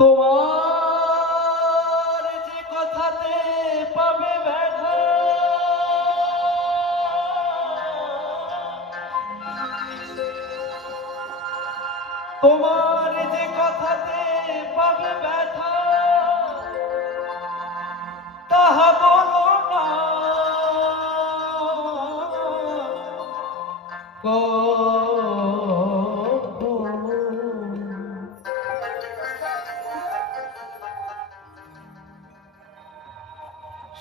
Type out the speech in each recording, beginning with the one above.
তোমার যে কথাতে পাবে ব্যথা, তোমার যে কথাতে পাবে ব্যথা, তাহা বলো না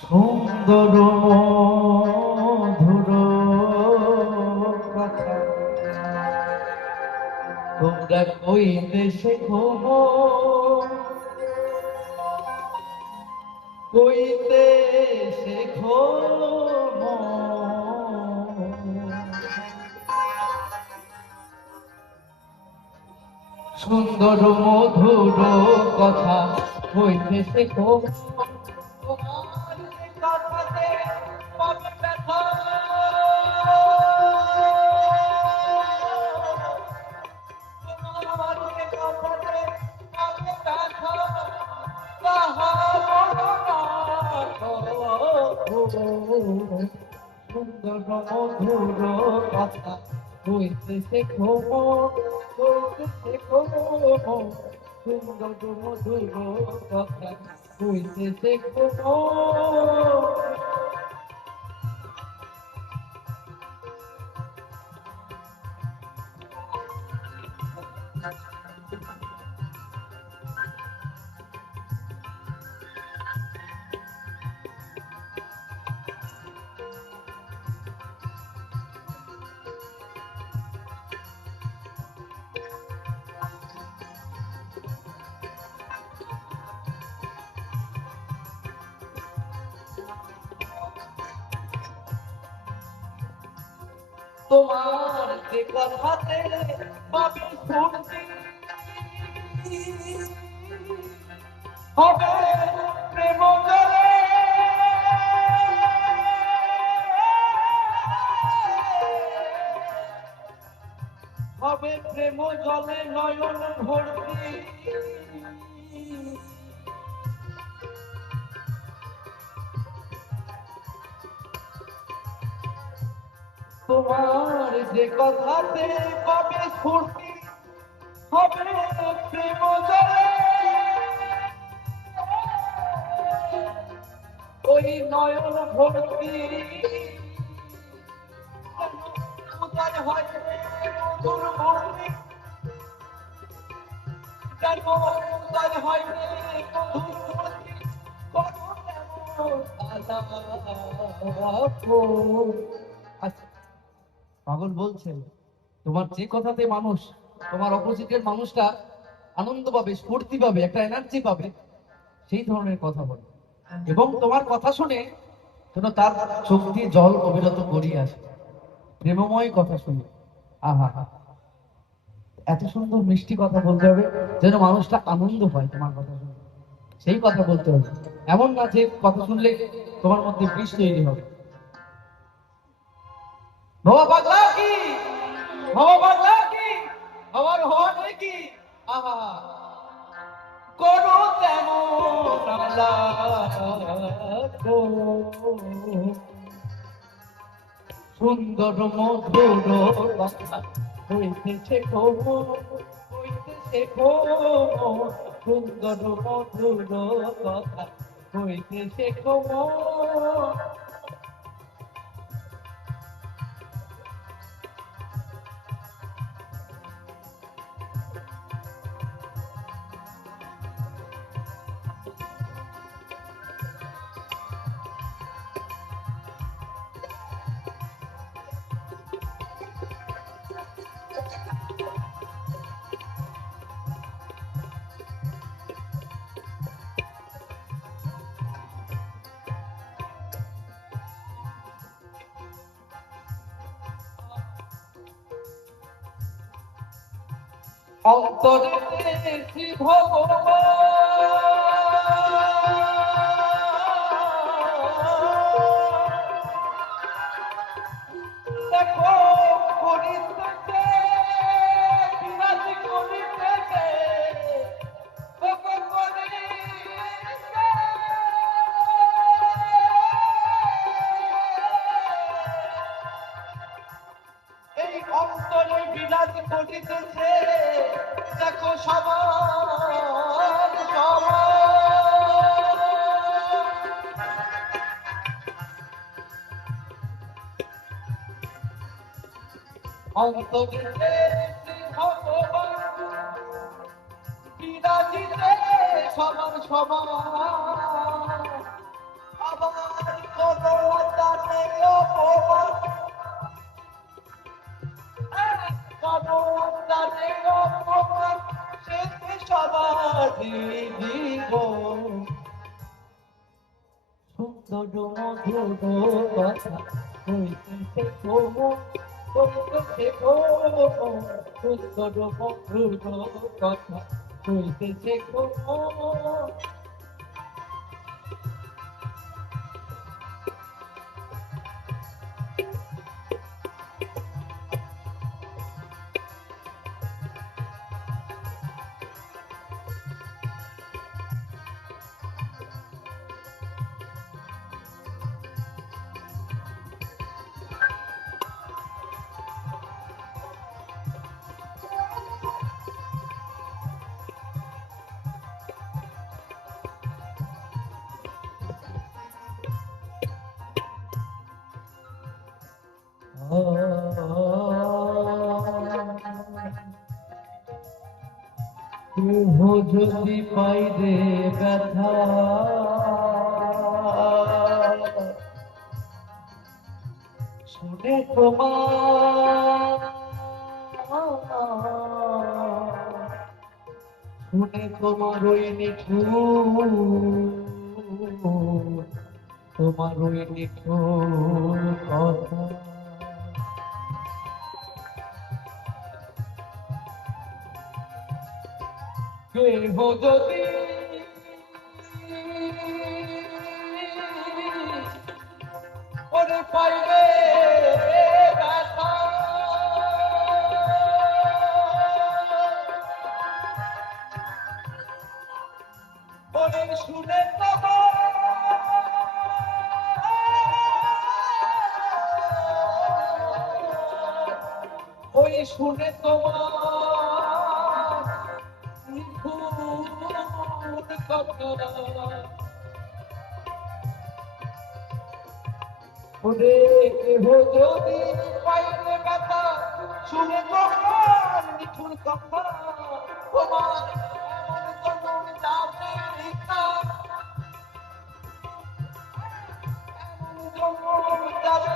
সুন্দর মধুর কথা তোমরা কইতে শেখো, কইতে শেখো। সুন্দর মধুর কথা কইতে শেখো, তোমার কথাতে পাবে ব্যথা, তোমার কথাতে পাবে ব্যথা, তাহা সুন্দর মধুর কথা হইতে শেখো, হইতে শেখো। সুন্দর মধুর কথা হইতে শেখো। তোমার যে কথাতে পাবে ফুর্তি, হবে প্রেম জলে, হবে প্রেম জলে নয়ন ভর্তি। তোমার যে কথাতে পাবে স্ফূর্তি, হবে প্রেম জলে, ওই নয়ন ভর্তি। উদার হয় মধুর ভক্তি, উদার হয় মধুর ভক্তি, পাগল বলছেন তোমার যে কথাতে মানুষ, তোমার অপোজিটের মানুষটা আনন্দ পাবে, স্ফূর্তি পাবে, একটা এনার্জি পাবে, সেই ধরনের কথা বলে। এবং তোমার কথা শুনে যেন তার চোখ দিয়ে জল অবিরত গড়িয়ে আসে, প্রেমময় কথা শুনে। আহা হা, এত সুন্দর মিষ্টি কথা বলতে হবে যেন মানুষটা আনন্দ পায় তোমার কথা শুনে, সেই কথা বলতে হবে। এমন না যে কথা শুনলে তোমার মধ্যে বিষ তৈরি হবে। বাবা পাগলা কি, বাবা পাগলা কি, আমার হওয়া নেই কি। আহা, করো তেমন সুন্দর মধুর কথা হইতে শেখো, হইতে শেখো। সুন্দর মধুর কথা হইতে শেখো। অন্তরে শ্রী ভগবান দেখো করিতেছে, বিরাজ করিতেছে, অন্তরে ভগবান বিরাজিতে সবার সবার আবার কোনো তাতে অপমান কোনো তাতে অপমান সে সবার দিব সুন্দর মধুর কথা হইতে প্রভু হইতে সুন্দর মধুর কথা হইতেছে যদি পাই রে ব্যথা শুনে তোমার শুনে তোমার ওই নিঠুর তোমার ওই নিঠুর কথা কেহ যদি ওরে পাইলে ব্যথা ওরে শুনে ওই শুনে তোমার ওরে কেহ যদি পাইলে ব্যথা শুনে তোমার নিঠুর কথা তোমার এমন যাবে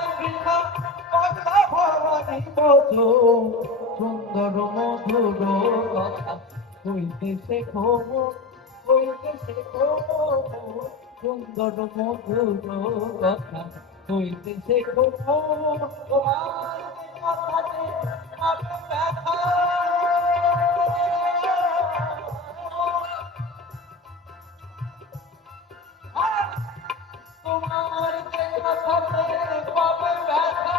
সুন্দর মধুর কথা হইতেছে সুন্দর মধুর কথা হইতেছে তোমার কথাতে ব্যথা তোমার কথাতে পাবে ব্যথা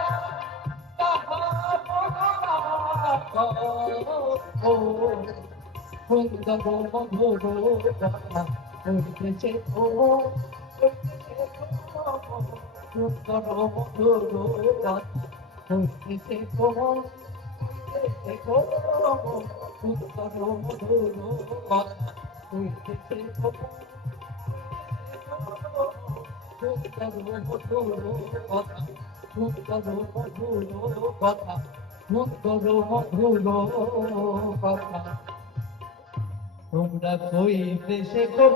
সুন্দর মধুর কথা হইতেছে সুন্দর মধুর কথা হইতেছে সুন্দর মধুর কথা হইতেছে সুন্দর মধুর কথা সুন্দর মধুর কথা সুন্দর মধুর কথা তোমরা কইতে শেখো